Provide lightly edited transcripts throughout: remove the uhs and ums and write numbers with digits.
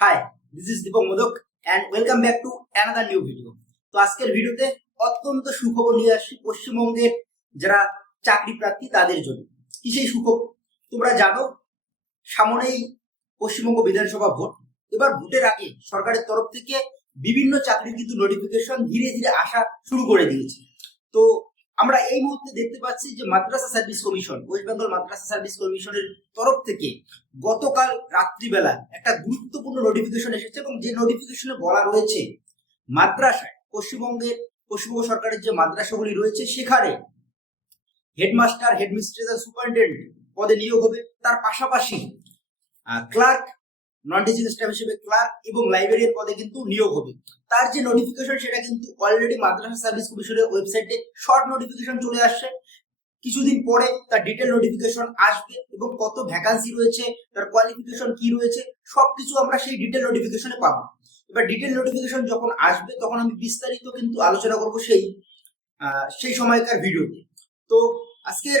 High, this is Deepak Modak and welcome back to another new video. তো আজকের ভিডিওতে অত্যন্ত সুখবর নিয়ে আসছি পশ্চিমবঙ্গের যারা চাকরি প্রার্থী তাদের জন্য। কি সেই সুখবর? তোমরা জানো সামনেই পশ্চিমবঙ্গ বিধানসভা ভোট। এবার ভোটের আগে সরকারের তরফ থেকে বিভিন্ন চাকরির কিন্তু নোটিফিকেশন ধীরে ধীরে আসা শুরু করে দিয়েছে। তো আমরা এই মুহূর্তে দেখতে পাচ্ছি যে মাদ্রাসা সার্ভিস কমিশন, ওয়েস্ট বেঙ্গল মাদ্রাসা সার্ভিস কমিশনের তরফ থেকে গতকাল রাত্রিবেলা একটা গুরুত্বপূর্ণ নোটিফিকেশন এসেছে এবং যে নোটিফিকেশনে বলা রয়েছে মাদ্রাসায় পশ্চিমবঙ্গ সরকারের যে মাদ্রাসাগুলি রয়েছে সেখানে হেডমাস্টার, হেডমিস্ট্রেস আর সুপারিনটেন্ডেন্ট পদে নিয়োগ হবে। তার পাশাপাশি ক্লার্ক, নন টিচিং স্টাফ হিসেবে ক্লার্ক এবং লাইব্রেরিয়ান পদে কিন্তু নিয়োগ হবে। তার যে নোটিফিকেশন সেটা কিন্তু অলরেডি মাদ্রাসা সার্ভিস কমিশনের ওয়েবসাইটে শর্ট নোটিফিকেশন চলে আসছে। কিছুদিন পরে তার ডিটেল নোটিফিকেশন আসবে এবং কত ভ্যাকান্সি রয়েছে, তার কোয়ালিফিকেশন কি রয়েছে, সবকিছু আমরা সেই ডিটেল নোটিফিকেশনে পাবো। এবার ডিটেল নোটিফিকেশন যখন আসবে তখন আমি বিস্তারিত কিন্তু আলোচনা করব সেই সময়কার ভিডিওতে। তো আজকের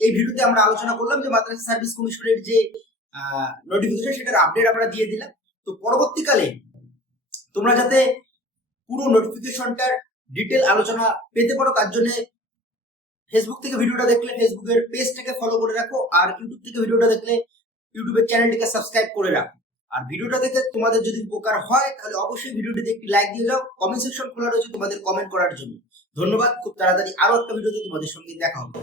এই ভিডিওতে আমরা আলোচনা করলাম যে মাদ্রাসা সার্ভিস কমিশনের যে নোটিফিকেশন সেটার আপডেট আমরা দিয়ে দিলাম। তো পরবর্তীকালে তোমরা যাতে পুরো নোটিফিকেশনটার ডিটেল আলোচনা পেতে পারো তার জন্য ফেসবুক থেকে ভিডিওটা দেখলে ফেসবুকের পেজটাকে ফলো করে রাখো, আর ইউটিউব থেকে ভিডিওটা দেখলে ইউটিউবের চ্যানেলটিকে সাবস্ক্রাইব করে রাখো। আর ভিডিওটা দেখে তোমাদের যদি উপকার হয় তাহলে অবশ্যই ভিডিওটিতে একটি লাইক দিয়ে যাও। কমেন্ট সেকশন খোলা রয়েছে তোমাদের কমেন্ট করার জন্য। ধন্যবাদ। খুব তাড়াতাড়ি আরো একটা ভিডিওতে তোমাদের সঙ্গে দেখা হবে।